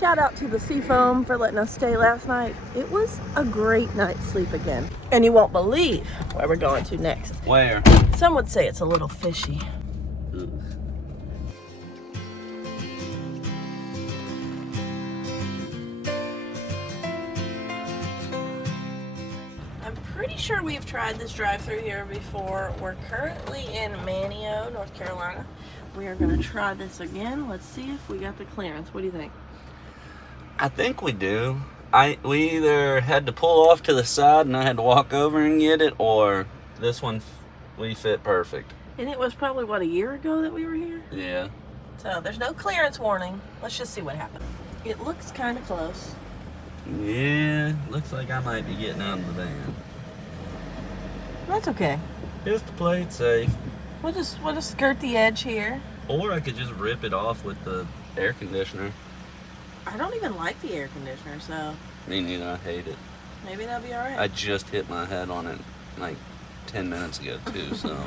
Shout out to the Seafoam for letting us stay last night. It was a great night's sleep again. And you won't believe where we're going to next. Where? Some would say it's a little fishy. Ugh. I'm pretty sure we've tried this drive-thru here before. We're currently in Manteo, North Carolina. We are going to try this again. Let's see if we got the clearance. What do you think? I think we do. We either had to pull off to the side and I had to walk over and get it, or this one we fit perfect. And it was probably, what, a year ago that we were here? Yeah. So there's no clearance warning. Let's just see what happens. It looks kind of close. Yeah, looks like I might be getting out of the van. That's okay. Just to play it safe. We'll just skirt the edge here. Or I could just rip it off with the air conditioner. I don't even like the air conditioner, so Me neither, I hate it. maybe that'll be alright. I just hit my head on it like 10 minutes ago too, so.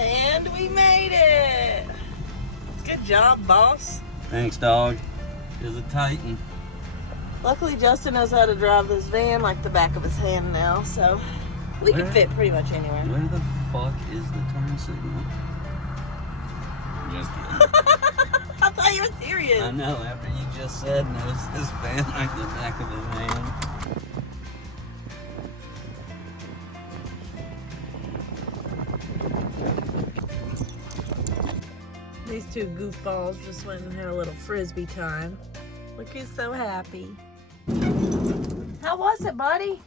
And we made it! Good job, boss. Thanks, dog. Is a Titan. Luckily, Justin knows how to drive this van like the back of his hand now, so we can fit pretty much anywhere. Where the fuck is the turn signal? Just kidding. I thought you were serious. I know, after you just said knows this van like the back of his hand. These two goofballs just went and had a little frisbee time. Look, he's so happy. How was it, buddy?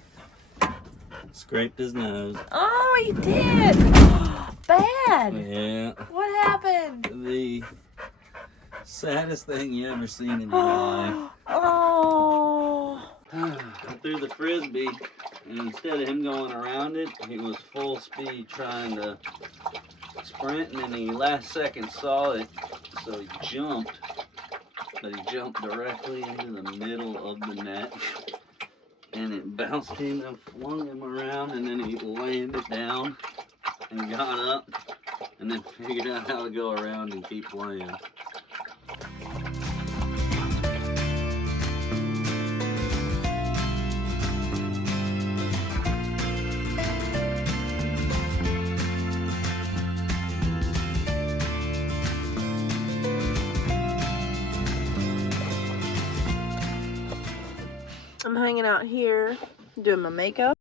Scraped his nose. Oh, he did! Bad! Yeah. What happened? The saddest thing you ever seen in your life. Oh! I threw the frisbee, and instead of him going around it, he was full speed trying to sprint, and then he last second saw it, so he jumped, but he jumped directly into the middle of the net, and it bounced him and flung him around, and then he landed down and got up, and then figured out how to go around and keep playing. I'm hanging out here, doing my makeup.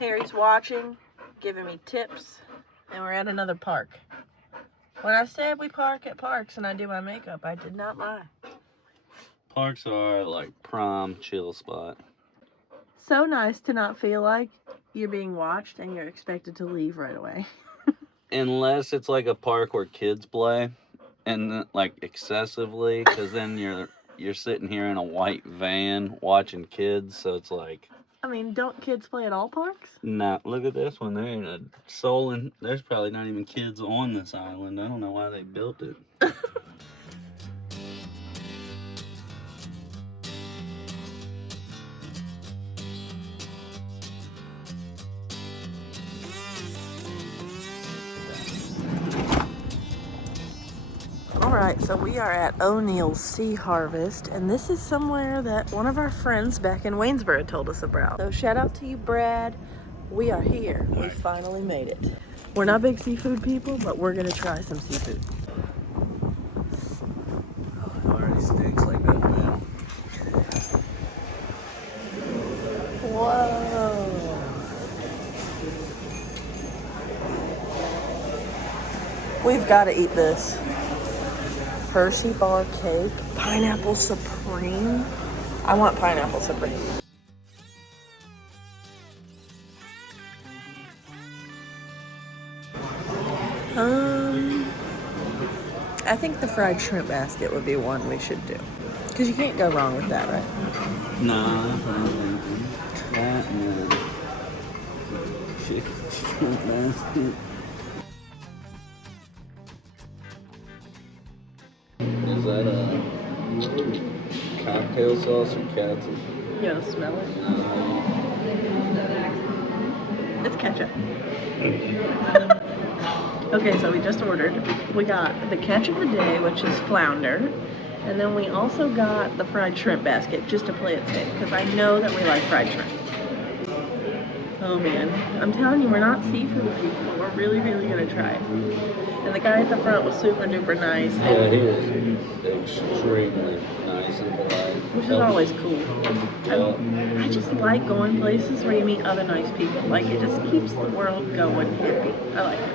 Harry's watching, giving me tips, and we're at another park. When I said we park at parks and I do my makeup, I did not lie. Parks are like prime chill spot. So nice to not feel like you're being watched and you're expected to leave right away. Unless it's like a park where kids play, and like excessively, because then you're sitting here in a white van watching kids, so it's like. I mean, don't kids play at all parks? Nah, look at this one. There ain't a soul in. There's probably not even kids on this island. I don't know why they built it. Alright, so we are at Oneal Sea Harvest, and this is somewhere that one of our friends back in Waynesboro told us about. So shout out to you, Brad. We are here. We finally made it. We're not big seafood people, but we're gonna try some seafood. It already stinks like that now. Whoa. We've got to eat this. Hershey bar cake, pineapple supreme. I want pineapple supreme. I think the fried shrimp basket would be one we should do. Because you can't go wrong with that, right? Nah, that's what I'm thinking. That and chicken shrimp basket. Is that a cocktail sauce or ketchup? You want to smell it? It's ketchup. Okay, so we just ordered. We got the catch of the day, which is flounder. And then we also got the fried shrimp basket, just to play it safe, because I know that we like fried shrimp. Oh man, I'm telling you, we're not seafood people. We're really, really gonna try it. And the guy at the front was super duper nice. Yeah, he was extremely nice and polite. Which is always cool. I just like going places where you meet other nice people. Like, it just keeps the world going happy. I like it.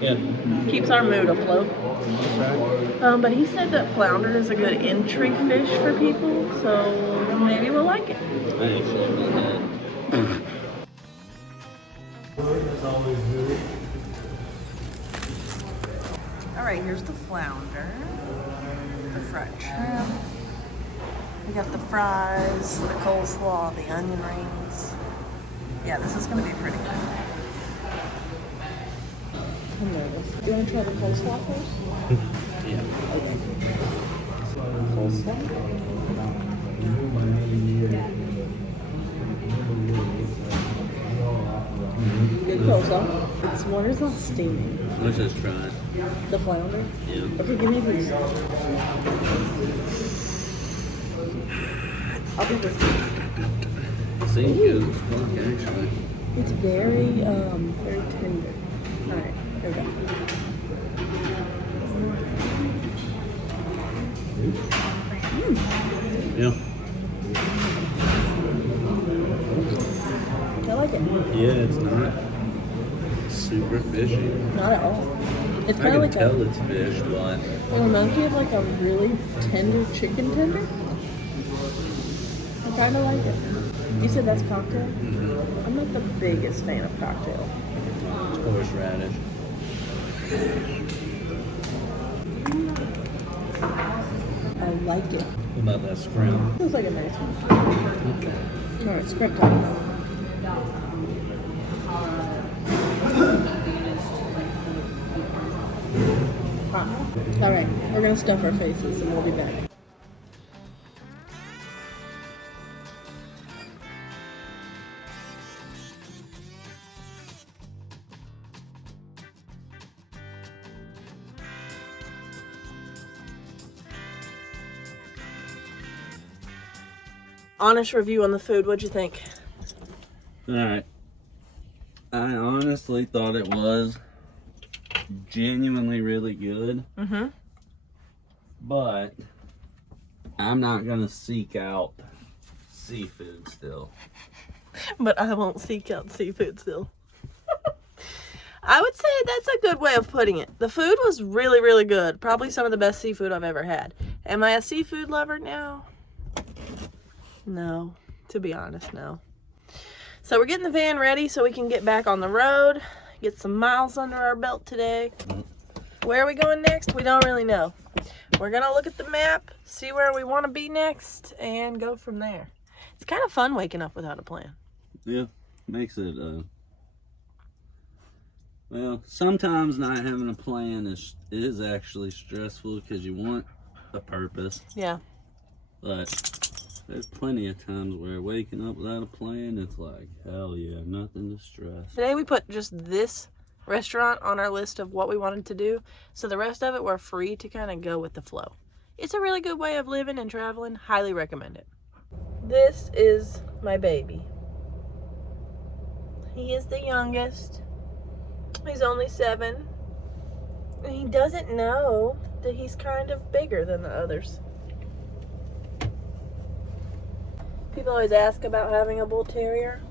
Yeah. Keeps our mood afloat. But he said that flounder is a good entry fish for people, so maybe we'll like it. I ain't sure about that. Alright, here's the flounder, the fried shrimp. We got the fries, the coleslaw, the onion rings. Yeah, this is going to be pretty good. I'm nervous. Do you want to try the coleslaw first? Yeah. Okay. Coleslaw. Good coleslaw. It's wonders not steaming. Let's just try it. The flounder? Yeah. Okay, give me a piece. I'll be with you. Seems good as fuck, actually. It's very tender. Alright, there we go. Yeah. I like it. Yeah, it's not super fishy. Not at all. It's I kind can of like tell it's fish, but it reminds me of like a really tender chicken tender. I kind of like it. You said that's cocktail? I'm not the biggest fan of cocktail. it's horseradish. I like it. What about that scrimp? Feels like a nice one. Okay. Alright, scrimp time. Alright, we're gonna stuff our faces and we'll be back. Honest review on the food, what'd you think? Alright. I honestly thought it was genuinely really good. Mm-hmm. But I'm not gonna seek out seafood still. But I won't seek out seafood still. I would say that's a good way of putting it. The food was really, really good. Probably some of the best seafood I've ever had. Am I a seafood lover now? No. To be honest, no. So we're getting the van ready so we can get back on the road. Get some miles under our belt today. Where are we going next? We don't really know. We're going to look at the map, see where we want to be next, and go from there. It's kind of fun waking up without a plan. Yeah, makes it, well, sometimes not having a plan is actually stressful because you want a purpose. Yeah. But there's plenty of times where waking up without a plan, it's like, hell yeah, nothing to stress. Today we put just this restaurant on our list of what we wanted to do, so the rest of it we're free to kind of go with the flow. It's a really good way of living and traveling. Highly recommend it. This is my baby. He is the youngest. He's only 7. And he doesn't know that he's kind of bigger than the others. People always ask about having a bull terrier.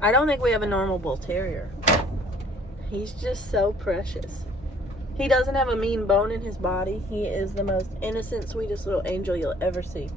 I don't think we have a normal bull terrier. He's just so precious. He doesn't have a mean bone in his body. He is the most innocent, sweetest little angel you'll ever see.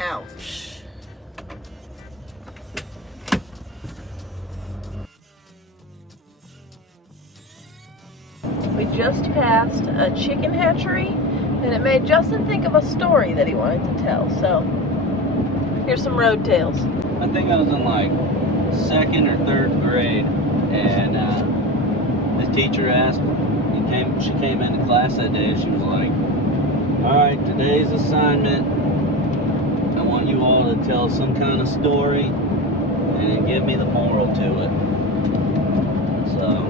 Ouch. We just passed a chicken hatchery, and it made Justin think of a story that he wanted to tell. So, here's some road tales. I think I was in like 2nd or 3rd grade, and the teacher asked, she came into class that day, and she was like, alright, today's assignment, I want you all to tell some kind of story, and then give me the moral to it. So,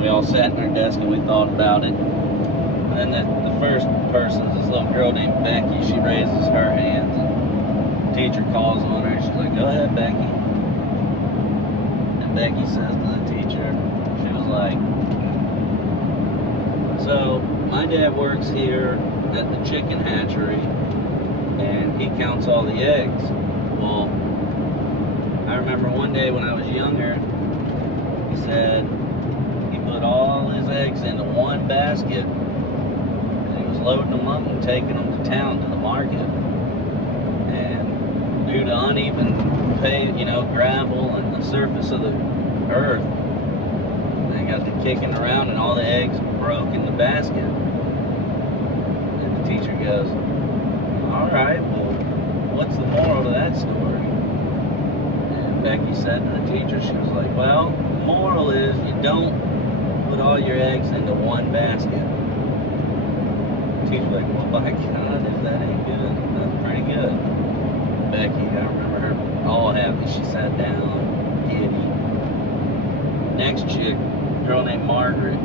we all sat in our desk and we thought about it. And then the first person, this little girl named Becky, she raises her hands, and the teacher calls on her. She's like, go ahead, Becky. And Becky says to the teacher, she was like, so my dad works here at the chicken hatchery, and he counts all the eggs. Well, I remember one day when I was younger, he said he put all his eggs into one basket, and he was loading them up and taking them to town, to the market. And due to uneven gravel and the surface of the earth, they got to kicking around and all the eggs broke in the basket. And the teacher goes, alright, well, what's the moral to that story? And Becky said to the teacher, she was like, well, the moral is you don't put all your eggs into one basket. The teacher's like, well, by God, if that ain't good, that's pretty good. Becky, I remember her all happy. She sat down, giddy. Next chick, a girl named Margaret,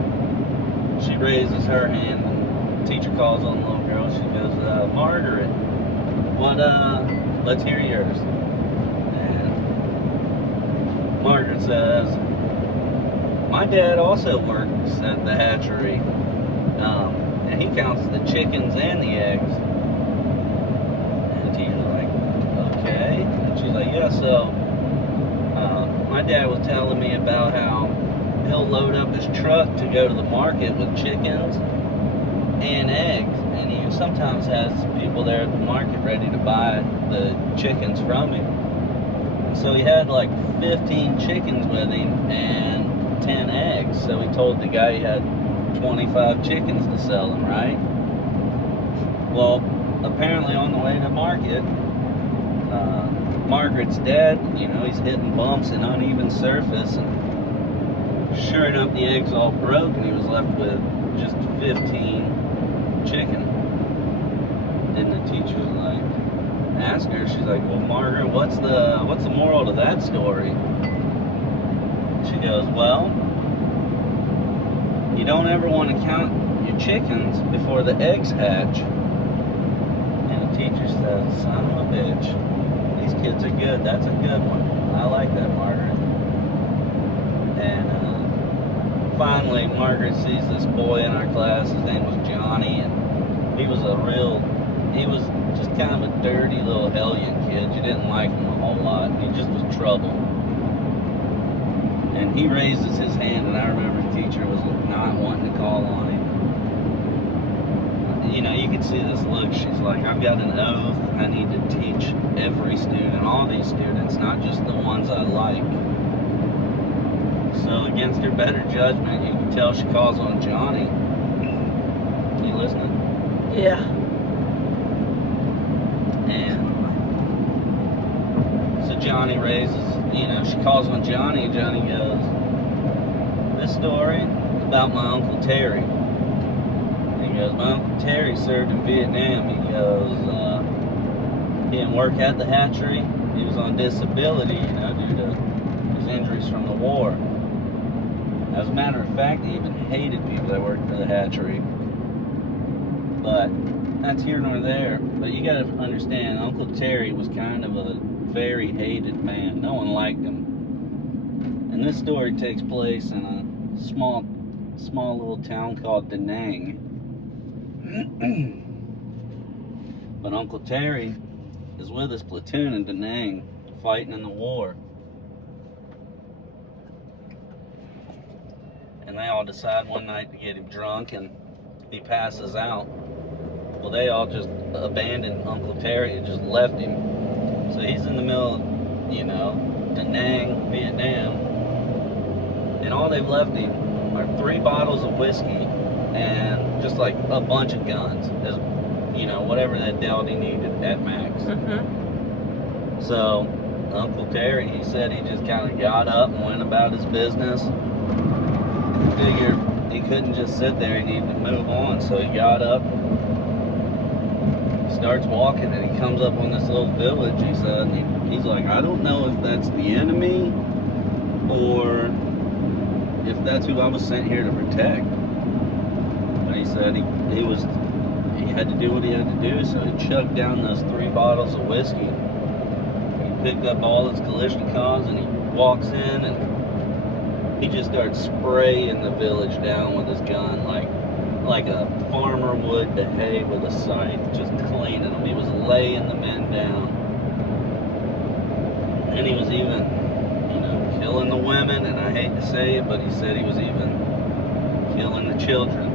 she raises her hand, and the teacher calls on the little girl. She goes, Margaret, let's hear yours. And Margaret says, my dad also works at the hatchery, and he counts the chickens and the eggs. And the teacher's like, okay. And she's like, yeah, so my dad was telling me about how he'll load up his truck to go to the market with chickens and eggs, and he sometimes has people there at the market ready to buy the chickens from him. And so he had like 15 chickens with him and 10 eggs, so he told the guy he had 25 chickens to sell him, right? Well, apparently on the way to market, Margaret's dad, he's hitting bumps and uneven surface, and sure enough, the eggs all broke, and he was left with just 15 chicken. Then the teacher was like, ask her, she's like, well, Margaret, what's the moral to that story? She goes, well, you don't ever want to count your chickens before the eggs hatch. And the teacher says, son of a bitch, these kids are good. That's a good one. I like that, Margaret. And finally, Margaret sees this boy in our class. His name was Johnny, and he was just kind of a dirty little hellion kid. You didn't like him a whole lot. He just was trouble. And he raises his hand, and I remember the teacher was not wanting to call on him. You could see this look. She's like, I've got an oath. I need to teach every student, all these students, not just the ones I like. So against her better judgment, you can tell she calls on Johnny. You listening? Yeah. And so Johnny raises, she calls on Johnny, and Johnny goes, this story is about my Uncle Terry. He goes, my Uncle Terry served in Vietnam. He goes, he didn't work at the hatchery. He was on disability, due to his injuries from the war. As a matter of fact, he even hated people that worked for the hatchery. But that's here nor there. But you gotta understand, Uncle Terry was kind of a very hated man. No one liked him. And this story takes place in a small little town called Da Nang. But Uncle Terry is with his platoon in Da Nang, fighting in the war. And they all decide one night to get him drunk, and he passes out. Well, they all just abandoned Uncle Terry and just left him. So he's in the middle of, you know, Da Nang, Vietnam, and all they've left him are 3 bottles of whiskey and just like a bunch of guns, as you know, whatever that dealt he needed at max. So Uncle Terry, he said he just kind of got up and went about his business. Figured he couldn't just sit there, he needed to move on. So he got up, starts walking, and he comes up on this little village, he said, and he's like, I don't know if that's the enemy or if that's who I was sent here to protect. But he said he had to do what he had to do, so he chugged down those 3 bottles of whiskey. He picked up all his Kalashnikovs and he walks in and he just starts spraying the village down with his gun like a farmer would the hay with a scythe, just cleaning them. He was laying the men down. And he was even, you know, killing the women, and I hate to say it, but he said he was even killing the children.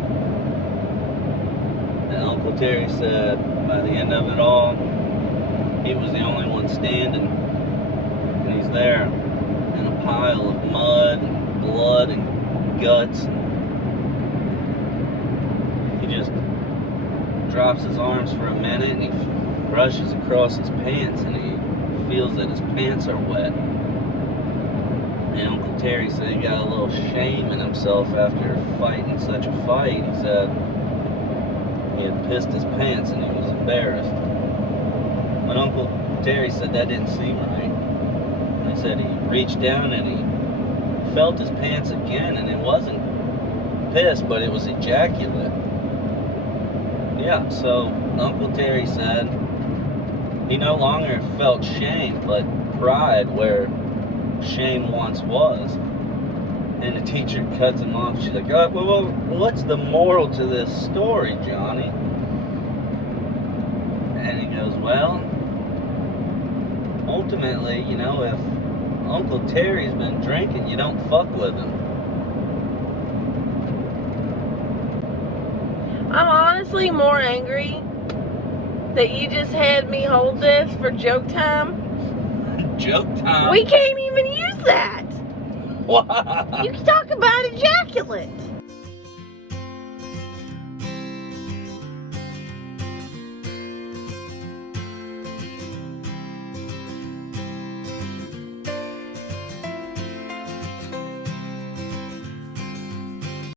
And Uncle Terry said by the end of it all, he was the only one standing, and he's there in a pile of mud and blood and guts. He just drops his arms for a minute and he brushes across his pants and he feels that his pants are wet. And Uncle Terry said he got a little shame in himself after fighting such a fight. He said he had pissed his pants and he was embarrassed. But Uncle Terry said that didn't seem right. And he said he reached down and he felt his pants again, and it wasn't piss, but it was ejaculate. Yeah, so Uncle Terry said he no longer felt shame, but pride where shame once was. And the teacher cuts him off. She's like, oh, well, what's the moral to this story, Johnny? And he goes, well, ultimately, you know, if Uncle Terry's been drinking, you don't fuck with him. I'm honestly more angry that you just had me hold this for joke time. Joke time? We can't even use that. Why? You can talk about ejaculate.